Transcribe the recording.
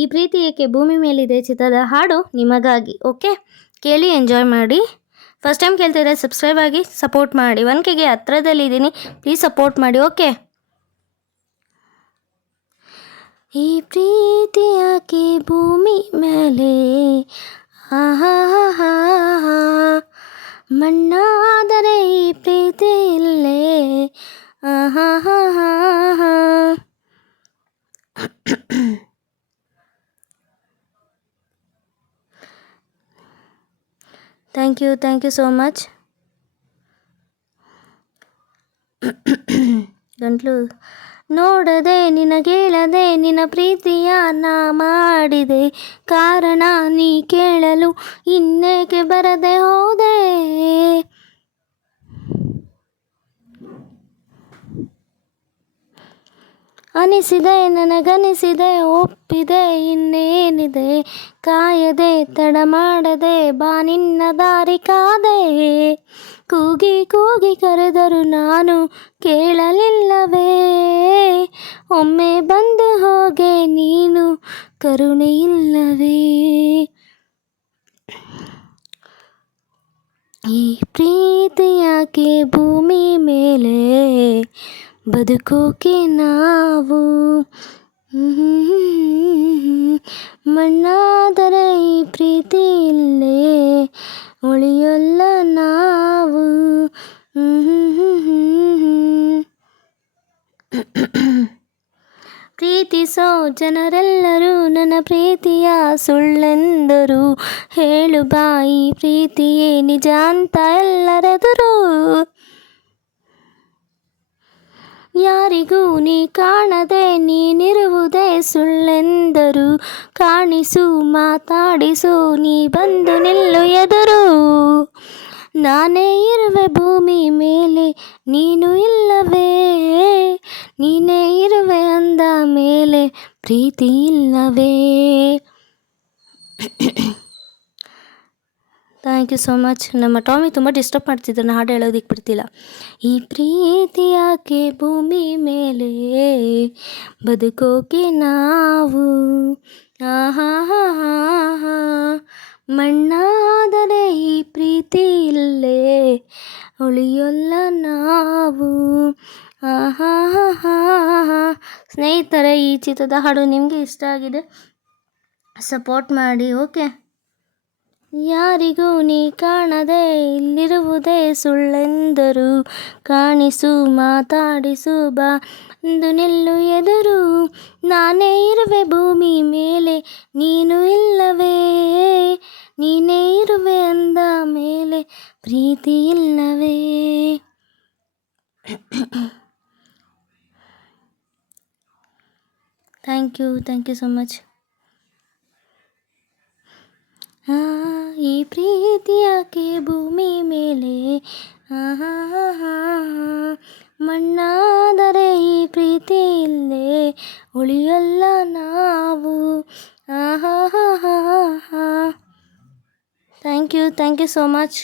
ಈ ಪ್ರೀತಿ ಏಕೆ ಭೂಮಿ ಮೇಲಿದೆ ಚಿತ್ರದ ಹಾಡು ನಿಮಗಾಗಿ. ಓಕೆ, ಕೇಳಿ ಎಂಜಾಯ್ ಮಾಡಿ. ಫಸ್ಟ್ ಟೈಮ್ ಕೇಳ್ತಿದ್ರೆ ಸಬ್ಸ್ಕ್ರೈಬ್ ಆಗಿ ಸಪೋರ್ಟ್ ಮಾಡಿ. 1Kಗೆ ಹತ್ರದಲ್ಲಿದ್ದೀನಿ, ಪ್ಲೀಸ್ ಸಪೋರ್ಟ್ ಮಾಡಿ. ಓಕೆ. ಈ ಪ್ರೀತಿ ಯಾಕೆ ಭೂಮಿ ಮೇಲೆ ಆಹಾ, ಮಣ್ಣಾದರೆ ಈ ಪ್ರೀತಿ ಇಲ್ಲೇ ಆಹಾ. Thank you so much. ಗಂಟ್ಲು ನೋಡದೆ ನಿನಗೇಳದೆ ನಿನ್ನ ಪ್ರೀತಿಯ ನಾ ಮಾಡಿದೆ, ಕಾರಣ ನೀ ಕೇಳಲು ಇನ್ನೇಕೆ ಬರದೆ ಹೋದೆ. ಅನಿಸಿದೆ ನನಗನಿಸಿದೆ ಒಪ್ಪಿದೆ ಇನ್ನೇನಿದೆ, ಕಾಯದೆ ತಡ ಮಾಡದೆ ಬಾ ನಿನ್ನ ದಾರಿ ಕಾದೆ. ಕೂಗಿ ಕೂಗಿ ಕರೆದರು ನಾನು ಕೇಳಲಿಲ್ಲವೇ, ಒಮ್ಮೆ ಬಂದು ಹೋಗೆ ನೀನು ಕರುಣೆ ಇಲ್ಲವೇ. ಈ ಪ್ರೀತಿ ಯಾಕೆ ಭೂಮಿ ಮೇಲೆ ಬದುಕೋಕೆ ನಾವು ಮಣ್ಣಾದರೆ ಈ ಪ್ರೀತಿ ಇಲ್ಲೇ ಉಳಿಯಲ್ಲ ನಾವು. ಪ್ರೀತಿಸೋ ಜನರೆಲ್ಲರೂ ನನ್ನ ಪ್ರೀತಿಯ ಸುಳ್ಳೆಂದರು, ಹೇಳು ಬಾಯಿ ಪ್ರೀತಿಯೇ ನಿಜ ಅಂತ ಎಲ್ಲರೆದುರು. ಯಾರಿಗೂ ನೀ ಕಾಣದೆ ನೀನಿರುವುದೇ ಸುಳ್ಳೆಂದರು, ಕಾಣಿಸು ಮಾತಾಡಿಸು ನೀ ಬಂದು ನಿಲ್ಲು ಎದುರು. ನಾನೇ ಇರುವೆ ಭೂಮಿ ಮೇಲೆ ನೀನು ಇಲ್ಲವೇ, ನೀನೇ ಇರುವೆ ಅಂದ ಮೇಲೆ ಪ್ರೀತಿ ಇಲ್ಲವೇ. Thank you so much. ನಮ್ಮ ಟಾಮಿ ತುಂಬ ಡಿಸ್ಟರ್ಬ್ ಮಾಡ್ತಿದ್ದಾನೆ, ಹಾಡು ಹೇಳೋದಕ್ಕೆ ಬಿಡ್ತಿಲ್ಲ. ಈ ಪ್ರೀತಿ ಯಾಕೆ ಭೂಮಿ ಮೇಲೆ ಬದುಕೋಕೆ ನಾವು ಆಹಾ, ಮಣ್ಣಾದರೆ ಈ ಪ್ರೀತಿ ಇಲ್ಲೇ ಉಳಿಯಲ್ಲ ನಾವು ಆಹಾ. ಸ್ನೇಹಿತರೆ, ಈ ಚಿತ್ರದ ಹಾಡು ನಿಮಗೆ ಇಷ್ಟ ಆಗಿದೆ, ಸಪೋರ್ಟ್ ಮಾಡಿ. ಓಕೆ. ಯಾರಿಗೂ ನೀ ಕಾಣದೆ ಇಲ್ಲಿರುವುದೇ ಸುಳ್ಳೆಂದರು, ಕಾಣಿಸು ಮಾತಾಡಿಸು ಬಂದು ನಿಲ್ಲು ಎದುರು. ನಾನೇ ಇರುವೆ ಭೂಮಿ ಮೇಲೆ ನೀನು ಇಲ್ಲವೇ, ನೀನೇ ಇರುವೆ ಅಂದ ಮೇಲೆ ಪ್ರೀತಿ ಇಲ್ಲವೇ. Thank you so much. ಈ ಪ್ರೀತಿ ಯಾಕೆ ಭೂಮಿ ಮೇಲೆ ಆಹಾ, ಮಣ್ಣಾದರೆ ಈ ಪ್ರೀತಿ ಇಲ್ಲೇ ಉಳಿಯಲ್ಲ ನಾವು ಆಹಾ. Thank you so much.